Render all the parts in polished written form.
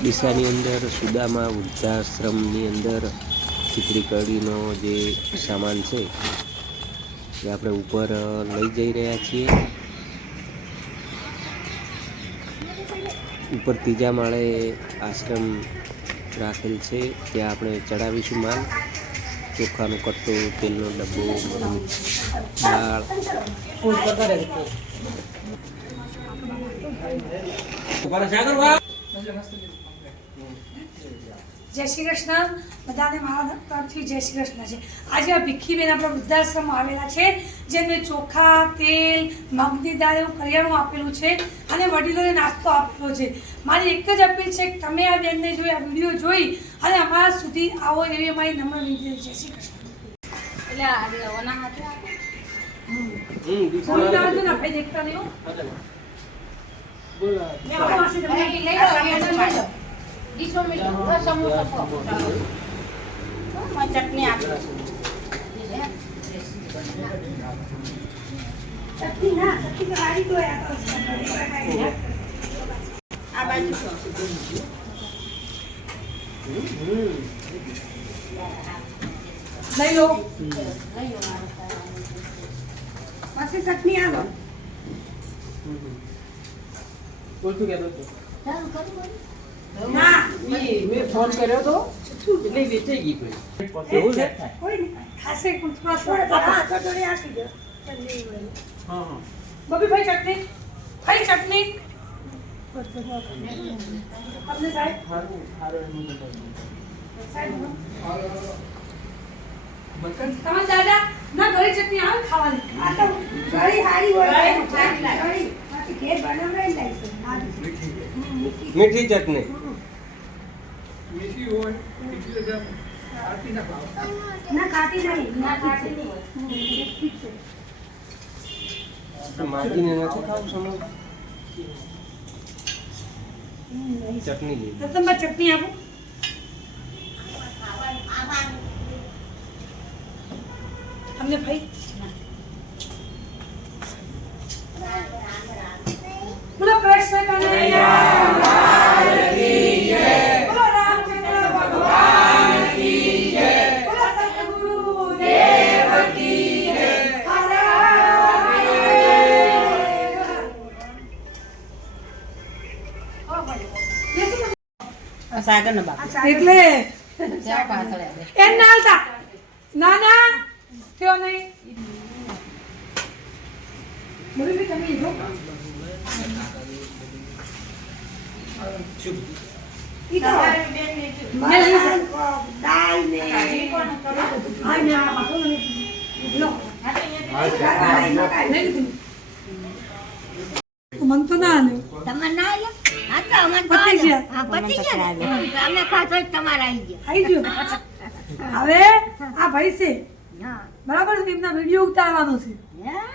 ડીસાની અંદર સુદામા વૃદ્ધાશ્રમની અંદર ખીચડી કઢીનો જે સામાન છે એ આપણે ઉપર લઈ જઈ રહ્યા છીએ. ઉપર ત્રીજા માળે આશ્રમ રાખેલ છે, ત્યાં આપણે ચડાવીશું માલ. ચોખાનો કટ્ટો, તેલનો ડબ્બો, દાળ. જય શ્રી કૃષ્ણ. બધાને મારા તરફથી જય શ્રી કૃષ્ણ છે. આજે આ ભીખીબેન આપણા વૃદ્ધાશ્રમમાં આવેલા છે, જેમને ચોખા, તેલ, મગની દાળ એવું કરિયાણું આપેલું છે અને વડીલોને નાસ્તો આપેલો છે. મારી એક જ અપીલ છે કે તમે આ બેનને જોઈ, આ વિડીયો જોઈ અને અમારા સુધી આવો એવી અમારી નમ્ર વિનંતી. જય શ્રી કૃષ્ણ. ચટણી આપી આ બાજુ લઈ લો. પાછી ચટણી આવો. બોલતું કે ના મેં ફોન કર્યો તો એટલે વેચાઈ ગઈ કોઈ એવું છે. કોઈ નહીં ખાસે થોડા થોડી આપી દો. હા બબીભાઈ ચટણી ખાઈ ચટણી આપને સાહેબ તમારા દાદા ના ઘરે ચટણી આવે ખાવાની. આ તો ઘરે હારી હોય ઘેર બનાવડાવી લાવીશું. મીઠી ચટણી. ના ખાટી નહીં, ના ખાટી નહીં. માજીને નથી ખાવું સમજ. ચટણી લીધી. રતનભાઈ ચટણી આપો. તમને ભાઈ બોલો કૃષ્ણ કનૈયા લાલ કી જય. બોલો રામચંદ્ર ભગવાન કી જય. બોલો સતગુરુ દેવ કી જય. હર હર મહાદેવ. સાગર ને બાપ એટલે એમ ના હાલતા. ના ના થયો નહીં. બોલી તમે જો ઈ તો દાળ ને આ ને આ બાપુ ને લો મન તો ના આલે. તમાર ના આલે આ તો અમન પતી ગયા. હા પતી ગયા અમે ખાતો તમાર આવી ગયા આવી ગયો. હવે આ ભાઈ છે હા બરાબર, એમના વિડીયો ઉતારવાનો છે.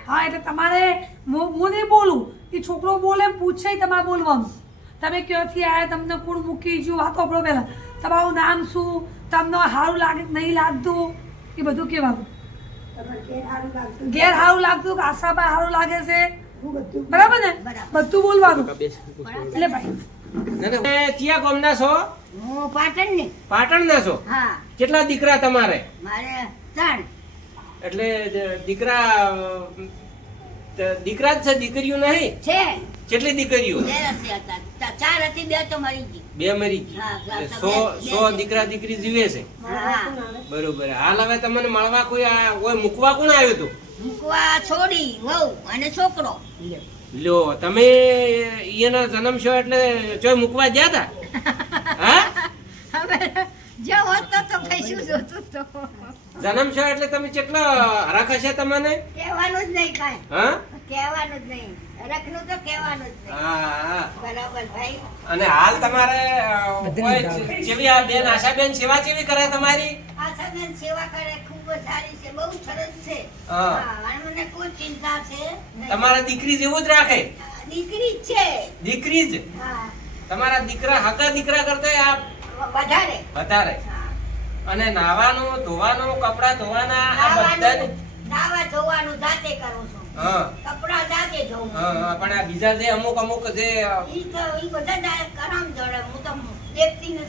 હા એટલે તમારે હું નહીં બોલું, એ છોકરો બોલે પૂછે તમારે બોલવાનું. તમે ક્યાંથી આવ્યા, તમને કોણ મૂકી ગયું, વાતો આપણો પહેલાં તમારું નામ શું, તમને સારું લાગે કે નહીં લાગતું, એ બધું કહેવાનું. ઘેર સારું લાગતું કે આશાબા સારું લાગે છે, બરાબર ને? બધું બોલવાનું. એટલે ભાઈ ક્યાં ગામના છો? હું પાટણ ને પાટણના છો? હા કેટલા દીકરા તમારે? મારે ત્રણ એટલે દીકરા દીકરા જ છે, દીકરીઓ નહીં? છે કેટલી દીકરીઓ? બે હશે હતા. ચાર હતી, બે તો મરી ગઈ. બે મરી ગઈ. હા, એટલે 100 દીકરા દીકરી જીવે છે. હા બરોબર. હાલ હવે તમને મળવા કોઈ કોઈ મૂકવા કોણ આવ્યું હતું? મૂકવા છોડી વહુ અને છોકરો. લ્યો તમે એનો જન્મ છો એટલે ચોય મૂકવા ગયા હતા? હા હવે જો હોત તો કઈ શું જોતું તો જન્મ છો એટલે તમે કેટલો હરાખ હશે તમને? કહેવાનું જ નહીં કાંઈ. હા કહેવાનું જ નહીં. રખનું તો કહેવાનું જ નહીં. હા. બરાબર ભાઈ. અને હાલ તમારે કોઈ જેવી આ બેન આશાબેન સેવા કેવી કરે તમારી? આશાબેન સેવા કરે, ખૂબ જ સારી છે, બહુ સરસ છે. હા. હા, અને મને કોઈ ચિંતા છે નહીં. તમારા દીકરી જેવું જ રાખે? દીકરી જ છે. દીકરી જ? હા તમારા દીકરા હકા દીકરા કરતા આ વધારે. વધારે? હા. અને નાવાનું ધોવાનું કપડા ધોવાના આ બધા નાવા ધોવાનું જાતે કરું છું. હા કપડા જાતે ધોઉં. હા પણ આ બીજા જે અમુક જે ઈ બધા કરામ જોડે હું તો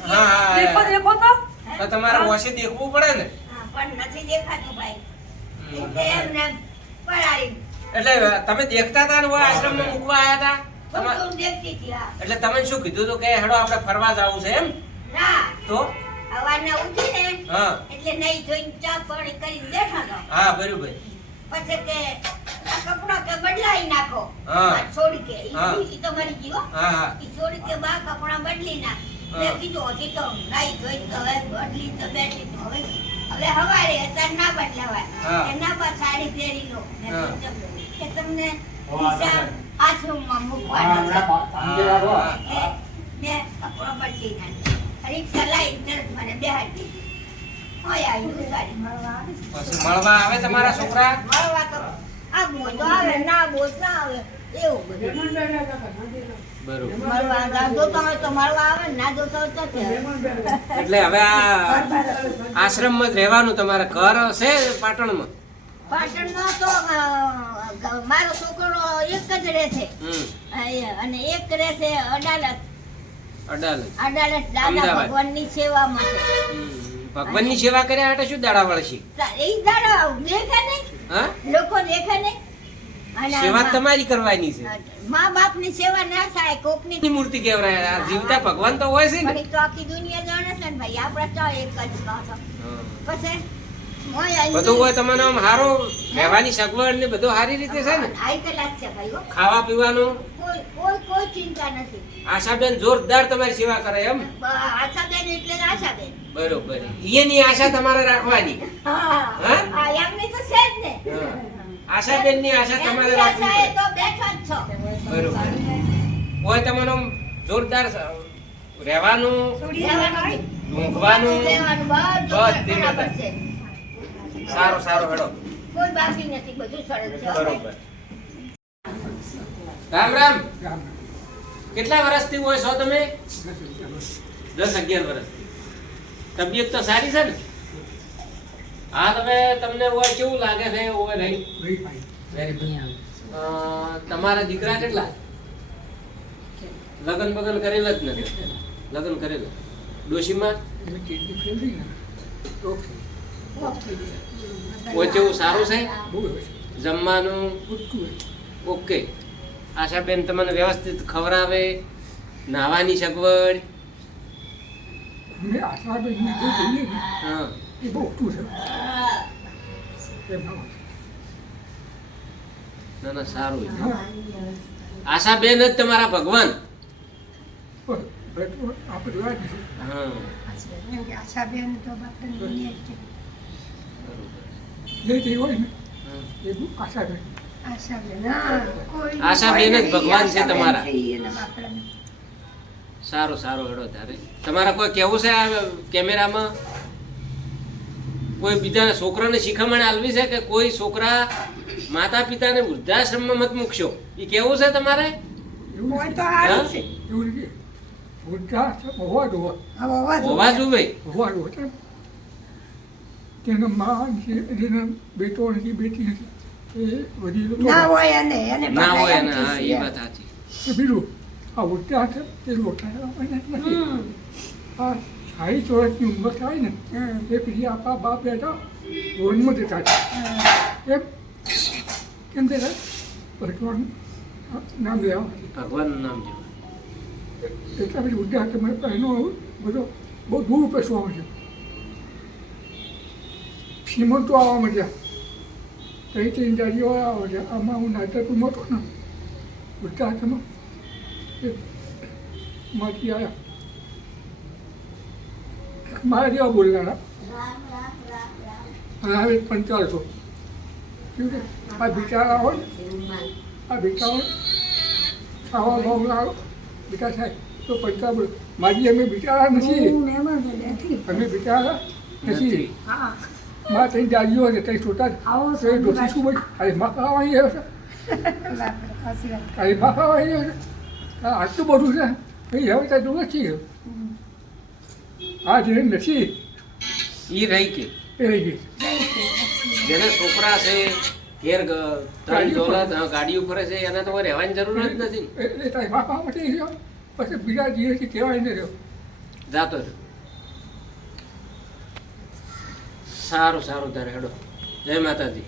હા, હા, દેખો હા. દેખો તો તો તમારે ઓછી દેખવું પડે ને હા, પણ નથી દેખાતું ભાઈ હમ. એટલે એમને પડાડી એટલે તમે દેખતા હતા ને ઓય આશ્રમમાં મૂકવા આયા હતા થોડું થોડું દેખતી હતી હા. એટલે તમે શું કીધું હતું કે હેડો આપણે ફરવા જવું છે એમ ના તો સવારના ઉઠીને હા એટલે નહીં જોઈને ચા પાણી કરીને બેઠા તો હા બરોબર પછી કે આ કપડાં કે બદલાઈ નાખો હા. આ છોડી કે હા. ઈ તો મરી ગયો હા હા ઈ છોડી કે બા કપડાં બદલી નાખ હા. મેં કીધું હજી તો નાઈ ધોઈને તો હવે બદલી તો બેઠી તો હવે હવારે અત્યારે ના બદલાવાય હા. કે ના બા સાડી પહેરી લો મેં હા. કીધું કે તમને ઈશાન આશ્રમમાં મૂકવાનું છે હા. એટલે મેં કપડાં બદલી નાખ્યા રિક્ષા લાવી તરત મને બેહાડી દીધી ઓય આવી ગાડી મળવા આવે છે. પછી મળવા આવે તમારા છોકરા મળવા તો આ મોજો આવે ના બોલ ના આવે એવું બધું બરોબર મળવા ના જોતા હોય તો મળવા આવે ને ના જોતા હોય તો કે એટલે હવે આ આશ્રમમાં જ રહેવાનું તમારે ઘર છે પાટણમાં પાટણમાં તો મારો છોકરો એક જ રહે છે હમ અને એક રહે છે અડાલત અડાલજ અડાલત દાદા અમદાવાદ. ભગવાનની સેવામાં છે ભગવાનની સેવા કર્યા માટે શું દાડા વળશી એ દાડા દેખે નહીં હા લોકો દેખે નહીં અને સેવા તમારી કરવાની છે મા બાપ ની સેવા ના થાય કોકની ની મૂર્તિ કેવરાય આ જીવતા ભગવાન તો હોય છે પણ ને ઈ તો આખી દુનિયા જાણે છે ને ભાઈ આપણે તો એક જ કહો છો હા. પછી મોય આવી બધું હોય તમને આમ હારો રહેવાની સગવડ ને બધું સારી રીતે છે ને હાઈ ક્લાસ છે ભાઈ હો. ખાવા પીવાનું કોઈ ચિંતા નથી આશાબેન જોરદાર તમારી સેવા કરે એમ આશાબેન એટલે જ આશાબેન બરોબર એની આશા તમારે રાખવાની હા હા? હા એમની તો છે જ ને હા. આશાબેન ની આશા તમારે એમની રાખવી આશાએ પડે. તો બેઠા જ છો બરોબર હોય તમને આમ જોરદાર રહેવાનું રહેવાનું, ઊંઘવાનું રહેવાનું બધું બધી બરાબર મદદ. છે સારું સારું હેડો કોઈ બાકી નથી બધું સરળ છે બરોબર રામ રામ કેટલા વર્ષથી હોય છો તમે 10-11 વર્ષ તબિયત તો સારી છે ને હા તમે તમને હોય કેવું લાગે છે હોય નહીં Very good. તમારા દીકરા કેટલા લગન બગન કરેલા જ નથી લગન કરેલા ડોશીમાં હોય કેવું સારું છે જમવાનું ઓકે આશાબેન તમને વ્યવસ્થિત ખવડાવે નાહવાની સગવડ હા ના ના સારું છે. આશાબેન જ તમારા ભગવાન હા આશાબેન તો બાપની દુનિયા છે. આશાબેન હા, કોઈ- આશાબેન જ ભગવાન છે આશાબેન તમારા. છે ઈ એના બાપડાને. સારું સારું હેડો તારે તમારા કોઈ કેવું છે આ કેમેરામાં કોઈ બીજા છોકરાને શિખામણ આલવી છે કે કોઈ છોકરા માતા પિતાને વૃદ્ધાશ્રમમાં મત મૂકશો એ કેવું છે તમારે કોઈ તો હારું છે. હા, હોવા જોઈએ. હોવા જોઈએ તેનો માં છે જેના બેટો નથી બેટી નથી એ વડીલો ના હોય એને ના હોય ને બાપડા હા એમ એ કે વાત સાચી કે બીજું આ ઉઠ્યા છે તે લોટા નથી હમ. આ 60 વર્ષની ઉંમર થાય ને હમ. એ પછી આપણા બાપ બેટા રોડમાં જતા છે એમ કેમ તે ભગવાન નામ લેવા ભગવાનનું નામ જેવું એટલા પછી ઉઠ્યા તમે એનો બધો બહુ દૂર પેસવા માંડ્યો શ્રીમંતો આવવા માંડ્યા ત્રણ જાડીઓ આવવા માંડ્યા આમાં હું નાટકમાં હતો ને ગુજરાતમાં માંથી આવ્યા મારા જેવા બોલનારા અને હવે 4500 શું છે આ બિચારા હોય ને આ બિચારા ખાવા ભાવ લાવો બેટા થાય તો 55 બોલો મારી અમે બિચારા નથી હું મહેમાન નથી. અમે બિચારા નથી હા, માં ત્રણ જાડીઓ છે ત્રણ છોટા આવો તો એ ડોસી શું બોલી અરે માં ખાવાની આવ્યો છે બાપડા, સાચી વાત. અરે માં ખાવાની આવ્યો છે આટલું બધું છે એ હવે ત્યાં નથી આ જે નથી ઈ રહી કે એ રહી ગઈ જેને છોકરા છે ઘેર ધન દોલત ગાડીઓ ફરે છે એને તો કોઈ રહેવાની જરૂર જ નથી ને. એ તારી માં ખાવા માટે રહ્યો પછી બીજા દિવસથી કહેવાય નહીં રહ્યો જાતો રહ્યો. સારું સારું તારે હેડો. જય માતાજી.